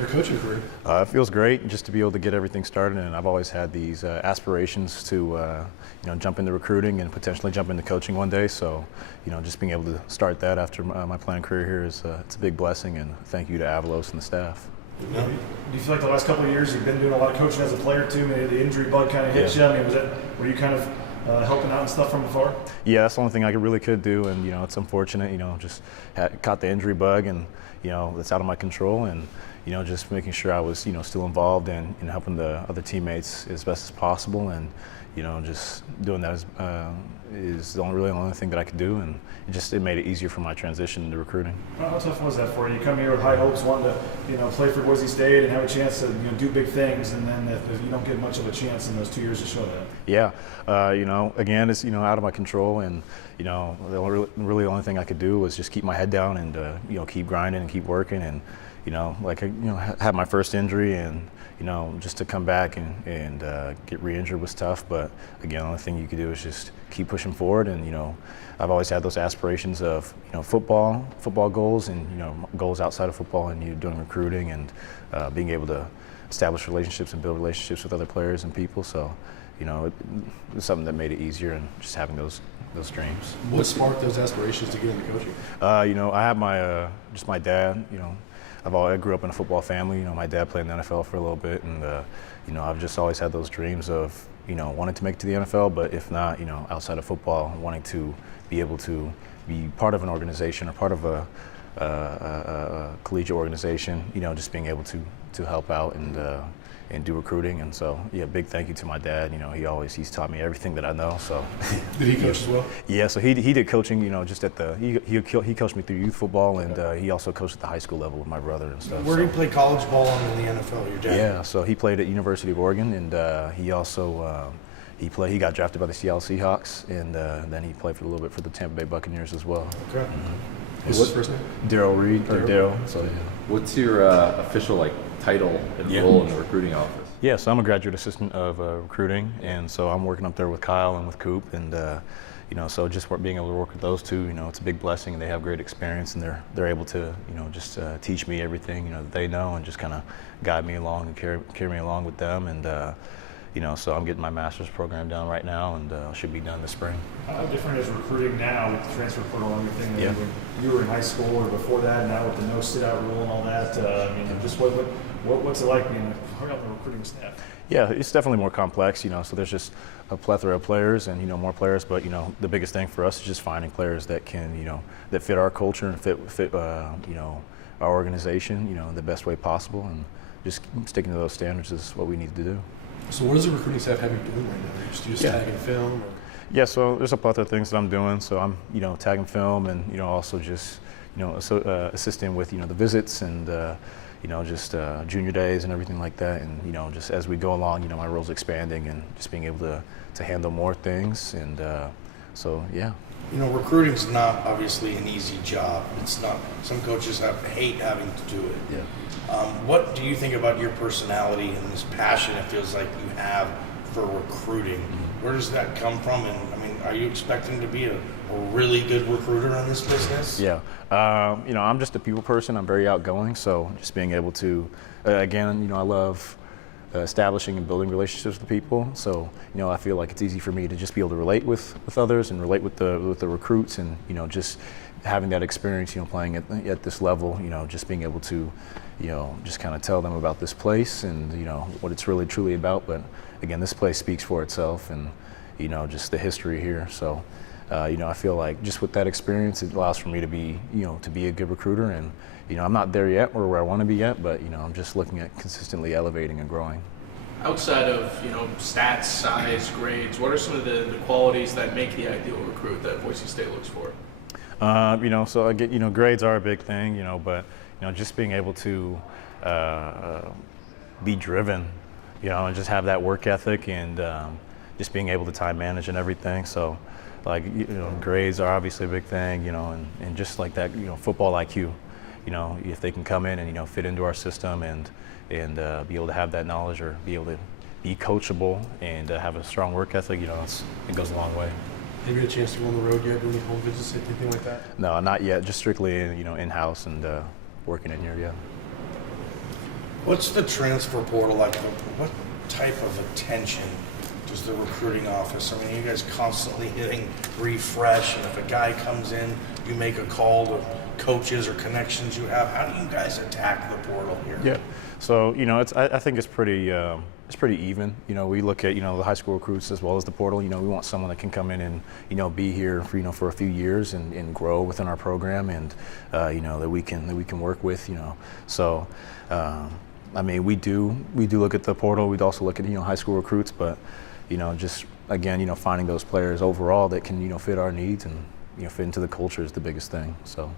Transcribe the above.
your coaching career? It feels great just to be able to get everything started, and I've always had these aspirations to jump into recruiting and potentially jump into coaching one day. So just being able to start that after my playing career here is it's a big blessing, and thank you to Avalos and the staff. Do you feel like the last couple of years you've been doing a lot of coaching as a player too? Maybe the injury bug kind of hit you. I mean, were you kind of helping out and stuff from afar? Yeah, that's the only thing I really could do, and it's unfortunate. Just caught the injury bug, and that's out of my control, and just making sure I was still involved in helping the other teammates as best as possible, and just doing that is the only thing that I could do, and it made it easier for my transition into recruiting. How tough was that for you? You come here with high hopes, wanting to play for Boise State and have a chance to do big things, and then if you don't get much of a chance in those 2 years to show that. Yeah, again, it's out of my control, and the only thing I could do was just keep my head down and keep grinding and keep working, and had my first injury, and just to come back and get re-injured was tough. But again, the only thing you could do is just keep pushing forward. And I've always had those aspirations of football goals, and goals outside of football, and doing recruiting and being able to establish relationships and build relationships with other players and people. So it was something that made it easier, and just having those dreams. What sparked those aspirations to get into coaching? I have my dad. I grew up in a football family. My dad played in the NFL for a little bit, and I've just always had those dreams of wanting to make it to the NFL, but if not, outside of football, wanting to be able to be part of an organization or part of a collegiate organization. Just being able to help out and do recruiting. And so, yeah, big thank you to my dad. He's taught me everything that I know. So did he coach as well? Yeah, so he did coaching, just at he coached me through youth football, and he also coached at the high school level with my brother and stuff. Where did he play college ball and in the NFL, your dad? Yeah, so he played at University of Oregon, and he also he got drafted by the Seattle Seahawks, and then he played for a little bit for the Tampa Bay Buccaneers as well. Okay. Mm-hmm. What's his first name? Daryl Reed, or Daryl. So yeah. What's your official title and role in the recruiting office? Yeah, so I'm a graduate assistant of recruiting, and so I'm working up there with Kyle and with Coop, and so just being able to work with those two, it's a big blessing. They have great experience, and they're able to just teach me everything that they know, and just kind of guide me along and carry me along with them, and so I'm getting my master's program done right now, and should be done this spring. How different is recruiting now with the transfer portal and everything? Yeah. When you were in high school or before that, now with the no sit-out rule and all that, just what's it like being part of the recruiting staff? Yeah, it's definitely more complex, so there's just a plethora of players and, more players, but, the biggest thing for us is just finding players that can, that fit our culture and fit our organization, the best way possible, and just sticking to those standards is what we need to do. So what does the recruiting staff have you doing right now? Are you just tagging film? Or? Yeah, so there's a plethora of things that I'm doing. So I'm, tagging film, and, also just, assisting with, the visits and, just junior days and everything like that. And, just as we go along, my role's expanding and just being able to handle more things. And so, yeah. Recruiting's not obviously an easy job. It's not. Some coaches hate having to do it. Yeah. What do you think about your personality and this passion it feels like you have for recruiting? Mm-hmm. Where does that come from? And are you expecting to be a really good recruiter in this business? Yeah. I'm just a people person. I'm very outgoing. So just being able to, again, I love establishing and building relationships with people. So, I feel like it's easy for me to just be able to relate with others and relate with the recruits, and, just having that experience, playing at this level, just being able to, just kind of tell them about this place and, what it's really truly about. But again, this place speaks for itself, and, just the history here. So, I feel like just with that experience, it allows for me to be, to be a good recruiter. And, I'm not there yet or where I want to be yet, but, I'm just looking at consistently elevating and growing. Outside of, stats, size, grades, what are some of the qualities that make the ideal recruit that Boise State looks for? So I get, grades are a big thing, but, just being able to be driven, and just have that work ethic, and just being able to time manage and everything. So, grades are obviously a big thing, and just like that, football IQ, if they can come in and, fit into our system and be able to have that knowledge, or be able to be coachable and have a strong work ethic, it goes a long way. Have you had a chance to go on the road yet, do any home visits, anything like that? No, not yet. Just strictly, in-house and working in here, yeah. What's the transfer portal like? What type of attention does the recruiting office? I mean, you guys constantly hitting refresh, and if a guy comes in, you make a call to coaches or connections you have. How do you guys attack the portal here? Yeah. So I think it's pretty even. We look at the high school recruits as well as the portal. We want someone that can come in and be here for a few years and grow within our program, and that we can work with. So. I mean, we do look at the portal. We'd also look at high school recruits, but just again finding those players overall that can fit our needs and fit into the culture is the biggest thing. So.